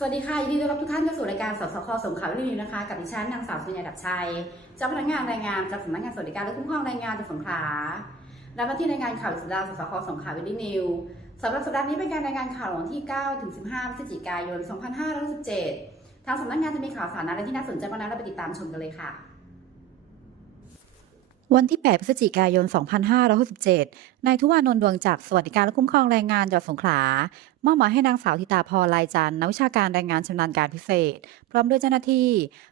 สวัสดีค่ะ ยินดีต้อนรับทุกท่านเข้าสู่รายการสสคสงข่าวิทยุนะคะ กับดิฉันนางสาวสุญญาดับชัยเจ้าพนักงานรายงานจากสำนักงานสวัสดิการและคุ้มครองแรงงานจังหวัดสงขลาและมาที่รายงานข่าวสุดาสสคสงข่าวิทยุสำหรับสัปดาห์นี้เป็นการรายงานข่าววันที่ 9 ถึง 15 พฤศจิกายน 2567 ทางสำนักงานจะมีข่าวสารอะไรที่น่าสนใจบ้างนั้นเราไปติดตามชมกันเลยค่ะ วันที่ 8 พฤศจิกายน 2567 นายทุวานนท์ดวงจักสวัสดิการและคุ้มครองแรงงานจังหวัดสงขลา มอบหมายให้นางสาวธิตาพรลายจันทร์นักวิชาการแรงงานชำนาญการพิเศษ พร้อมด้วยเจ้าหน้าที่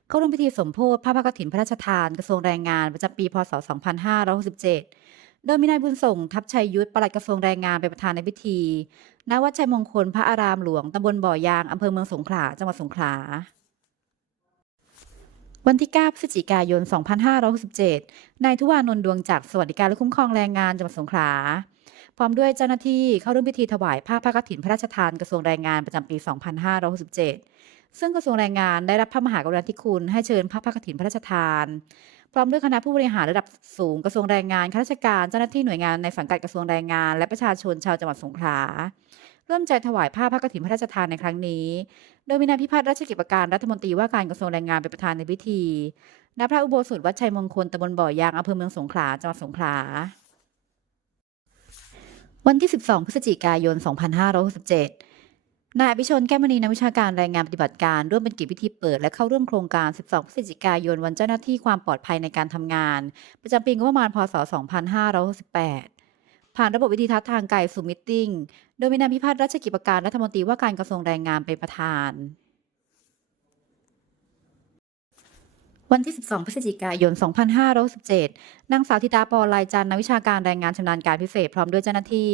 เข้าร่วมพิธีสมโภชผ้าพระกฐินพระราชทานกระทรวงแรงงานประจำปี พศ 2567 โดยมีนายบุญส่งทัพชัยยุทธปลัดกระทรวงแรงงานเป็นประธานในพิธี ณ วัดชัยมงคลพระอารามหลวงตำบลบ่อยางอำเภอเมืองสงขลา จังหวัดสงขลา วันที่ 9 พฤศจิกายน 2567 นายทุวานนท์ดวงจักสวัสดิการและคุ้มครองแรงงานจังหวัดสงขลา พร้อมด้วยเจ้าหน้าที่เข้าร่วมพิธีถวายผ้าพระกฐินพระราชทานกระทรวงแรงงานประจำปี 2567 ซึ่งกระทรวงแรงงานได้รับพระมหากรุณาธิคุณให้เชิญผ้าพระกฐินพระราชทาน พร้อมด้วยคณะผู้บริหารระดับสูงกระทรวงแรงงานข้าราชการเจ้าหน้าที่หน่วยงานในสังกัดกระทรวงแรงงาน และประชาชนชาวจังหวัดสงขลา ร่วมใจถวายผ้าพระกฐินพระราชทานในครั้งนี้ โดยมีนายพิพัฒน์ราชกิจประการรัฐมนตรีว่าการกระทรวงแรงงานเป็นประธานในพิธีณพระอุโบสถวัดชัยมงคลตำบลบ่อยางอำเภอเมืองสงขลาจังหวัดสงขลาวันที่ 12 พฤศจิกายน 2567 นายอภิชนแก้วมณีนักวิชาการรายงานปฏิบัติการ ร่วมเป็นกิจพิธีเปิด และเข้าร่วมโครงการ 12 พฤศจิกายน วันเจ้าหน้าที่ความปลอดภัยในการทำงาน ประจำปีงบประมาณ พศ 2568 ผ่านระบบวิธีทัศน์ทางไกลสู่มิทติ้ง โดยมีนายพิพัฒน์รัชกิจประการรัฐมนตรีว่าการกระทรวงแรงงานเป็นประธาน วันที่ 12 พฤศจิกายน 2567นางสาวธิตาปอลายจันทร์นักวิชาการแรงงานชำนาญการพิเศษพร้อมด้วยเจ้าหน้าที่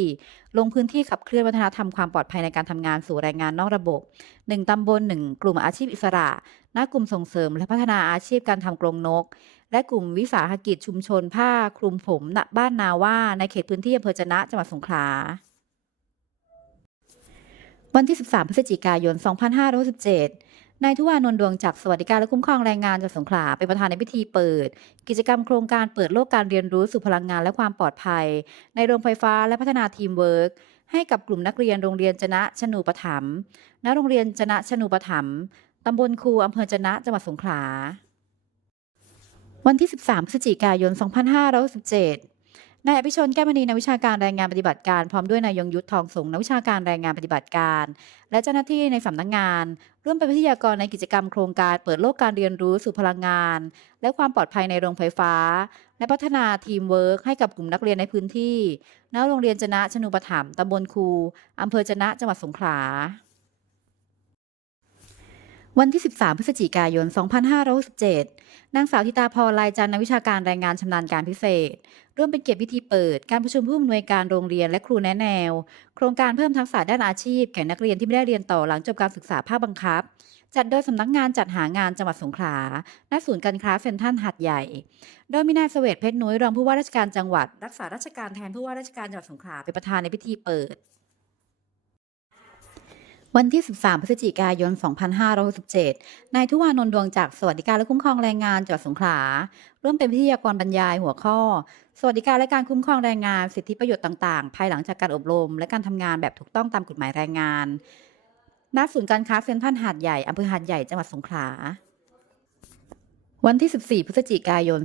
ลงพื้นที่ขับเคลื่อนวัฒนธรรมความปลอดภัยในการทำงานสู่แรงงานนอกระบบ 1 ตำบล 1 กลุ่มอาชีพอิสระณกลุ่มส่งเสริมและพัฒนาอาชีพการทำกรงนก และกลุ่มวิสาหกิจชุมชนผ้าคลุมผมณบ้านนาว่าในเขตพื้นที่อำเภอจะนะจังหวัดสงขลา วันที่ 13 พฤศจิกายน 2567 นายทุวานนท์ดวงจักสวัสดิการและคุ้มครองแรงงานจังหวัดสงขลาเป็นประธานในพิธีเปิด กิจกรรมโครงการเปิดโลกการเรียนรู้สู่พลังงานและความปลอดภัย ในโรงไฟฟ้าและพัฒนาทีมเวิร์กให้กับกลุ่มนักเรียนโรงเรียนจนะชนูปถัมณโรงเรียนจนะชนูปถัมตำบลคูอำเภอจนะจังหวัดสงขลาวันที่ 13 พฤศจิกายน 2567 นายอภิชนแก้วมณีนักวิชาการแรงงานปฏิบัติการ พร้อมด้วยนายยงยุทธทองสงนักวิชาการแรงงานปฏิบัติการ และเจ้าหน้าที่ในสำนักงาน ร่วมเป็นวิทยากรในกิจกรรมโครงการเปิดโลกการเรียนรู้สู่พลังงาน และความปลอดภัยในโรงไฟฟ้า และพัฒนาทีมเวิร์กให้กับกลุ่มนักเรียนในพื้นที่ณโรงเรียนจนะชนูปถัมภ์ตำบลคูอำเภอจนะจังหวัดสงขลา วันที่ 13 พฤศจิกายน 2567 นางสาวธิตาพรลายจันทร์นักวิชาการแรงงานชำนาญการพิเศษ ร่วมเป็นเกียรติพิธีเปิด การประชุมผู้อำนวยการโรงเรียนและครูแนะแนว โครงการเพิ่มทักษะด้านอาชีพ แก่นักเรียนที่ไม่ได้เรียนต่อหลังจบการศึกษาภาคบังคับ จัดโดยสำนักงานจัดหางานจังหวัดสงขลาณศูนย์การค้าเซ็นทรัลหัดใหญ่ โดยมีนายเสวตเพชรนุ้ยรองผู้ว่าราชการจังหวัด รักษาราชการแทนผู้ว่าราชการจังหวัดสงขลาเป็นประธานในพิธีเปิด วันที่ 13 พฤศจิกายน 2567 นายทุวานนท์ดวงจากสวัสดิการและคุ้มครองแรงงานจังหวัดสงขลาร่วมเป็นวิทยากรบรรยายหัวข้อ สวัสดิการและการคุ้มครองแรงงาน สิทธิประโยชน์ต่างๆ ภายหลังจากการอบรม และการทำงานแบบถูกต้องตามกฎหมายแรงงานณศูนย์การค้าเซ็นทรัลหาดใหญ่อำเภอหาดใหญ่จังหวัดสงขลา วันที่ 14 พฤศจิกายน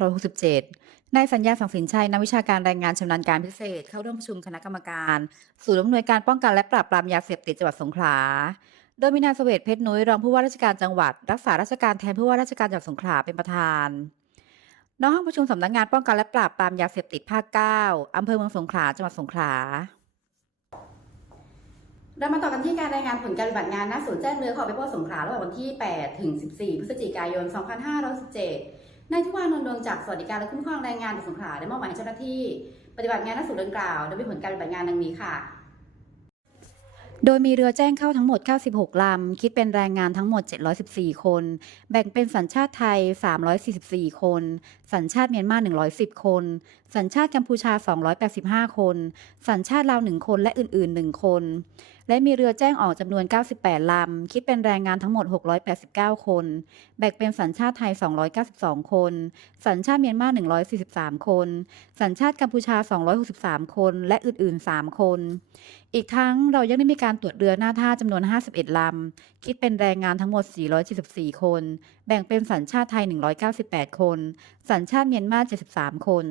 2567 นายสัญญาสังสินชัยนักวิชาการแรงงานชำนาญการพิเศษ เข้าร่วมประชุมคณะกรรมการศูนย์อำนวยการป้องกันและปราบปรามยาเสพติดจังหวัดสงขลา โดยมีนายเสวตเพชรนุ้ยรองผู้ว่าราชการจังหวัด รักษาราชการแทนผู้ว่าราชการจังหวัดสงขลาเป็นประธานณห้องประชุมสำนักงานป้องกันและปราบปรามยาเสพติดภาค 9อำเภอเมืองสงขลาจังหวัดสงขลาเรามาต่อกันที่การรายงานผลการปฏิบัติงานณศูนย์แจ้งเรือของไปพ่อสงขลาระหว่างวันที่ 8 ถึง 14 พฤศจิกายน 2517 นายทุวานนท์ดวงจากสวัสดิการและคุ้มครองแรงงานจังหวัดสงขลาได้มอบหมายให้เจ้าหน้าที่ ปฏิบัติงานณศูนย์ดังกล่าว โดยมีผลการปฏิบัติงานดังนี้ค่ะโดยมีเรือแจ้งเข้าทั้งหมด 96 ลำ คิดเป็นแรงงานทั้งหมด 714 คน แบ่งเป็นสัญชาติไทย 344 คน สัญชาติเมียนมา 110 คน สัญชาติกัมพูชา 285 คน สัญชาติลาว 1 คน และอื่น ๆ 1 คนและมีเรือแจ้งออกจำนวน 98 ลำ คิดเป็นแรงงานทั้งหมด 689 คน แบ่งเป็นสัญชาติไทย 292 คน สัญชาติเมียนมา 143 คน สัญชาติกัมพูชา 263 คน และอื่น ๆ 3 คน อีกทั้งเรายังได้มีการตรวจเรือหน้าท่าจำนวน 51 ลำ คิดเป็นแรงงานทั้งหมด 474 คน แบ่งเป็นสัญชาติไทย 198 คน สัญชาติเมียนมา 73 คน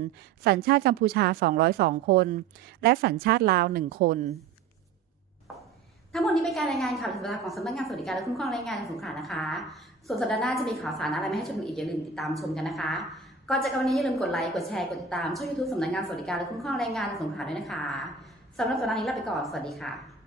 สัญชาติกัมพูชา 202 คน และสัญชาติลาว 1 คน ทั้งหมดนี้เป็นการรายงานข่าวสัปดาห์ของสำนักงานสวัสดิการและคุ้มครองแรงงานสงขลานะคะ ส่วนสัปดาห์หน้าจะมีข่าวสารอะไรมาให้ชมอีกอย่าลืมติดตามชมกันนะคะก่อนจากกันวันนี้อย่าลืมกดไลค์ กดแชร์ กดติดตามช่องยูทูบสำนักงานสวัสดิการและคุ้มครองแรงงานสงขลาด้วยนะคะสำหรับสัปดาห์นี้ลาไปก่อน สวัสดีค่ะ